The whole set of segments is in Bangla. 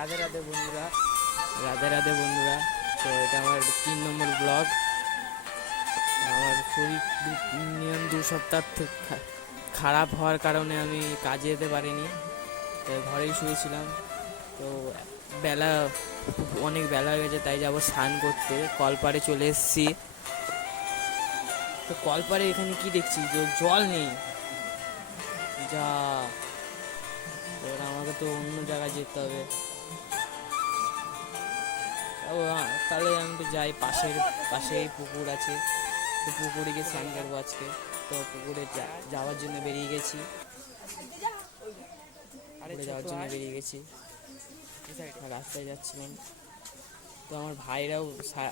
রাধে রাধে বন্ধুরা, রাধে রাধে বন্ধুরা। তো এটা আমার 3 নম্বর ব্লগ। আমার শরীর নিয়ম 2 সপ্তাহ খারাপ হওয়ার কারণে আমি কাজে যেতে পারিনি, তো ঘরেই শুয়েছিলাম। তো বেলা অনেক বেলা হয়ে গেছে, তাই যাবো স্নান করতে। কলপাড়ে চলে এসেছি। তো কলপাড়ে এখানে কি দেখছি, জল নেই। যা, এবার আমাকে তো অন্য জায়গায় যেতে হবে। তাহলে আমি তো যাই, পাশেই পুকুর আছে, তো পুকুরে গিয়ে স্নান করবো আজকে। তো পুকুরে যাওয়ার জন্য বেরিয়ে গেছি, রাস্তায় যাচ্ছিলাম। তো আমার ভাইরাও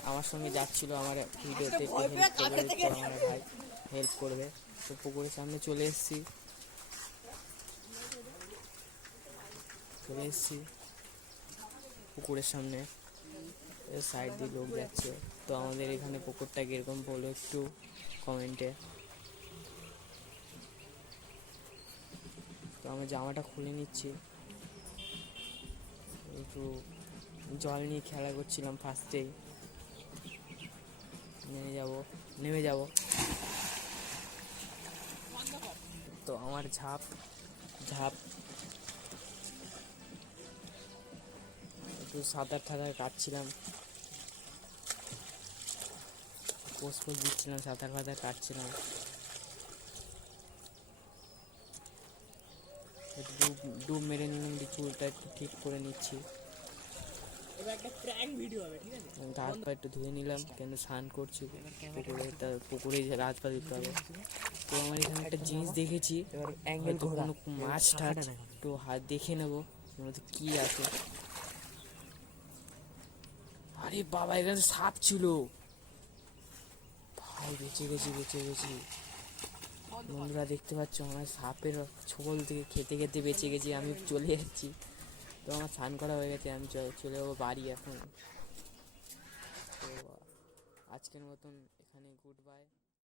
আমার সঙ্গে যাচ্ছিল, আমার ভিডিওতে একটু হেল্প করবে, তো আমার ভাই হেল্প করবে। তো পুকুরের সামনে চলে এসেছি পুকুরের সামনে। সাইড দিয়ে লোক যাচ্ছে। তো আমাদের এখানে পুকুরটা কীরকম বলো একটু কমেন্টে। তো আমি জামাটা খুলে নিচ্ছি, একটু জল নিয়ে খেলা করছিলাম। ফার্স্টেই নেমে যাব। তো আমার ঝাঁপ একটু সাঁতার কাটছিলাম, পোজ দিচ্ছিলাম, সাঁতার কাটছিলাম। একটু ডুব মেরে নিলাম, চুলটা একটু ঠিক করে নিচ্ছি। হাত পা একটু ধুয়ে নিলাম, কেন স্নান করছি পুকুরে হাত পা ধুতে হবে। তো আমার এখানে একটা জিনিস দেখেছি, হয়তো কোনো মাছ টাছ, একটু হাত দেখে নেবো কি আছে। আরে বাবা, এখানে সাপ ছিল ভাই, বেঁচে গেছি। বন্ধুরা দেখতে পাচ্ছ, আমার সাপের ছোবল থেকে খেতে বেঁচে গেছি। আমি চলে যাচ্ছি। তো আমার স্নান করা হয়ে গেছে, আমি চলে যাবো বাড়ি এখন। তো আজকের মতন এখানে গুড বাই।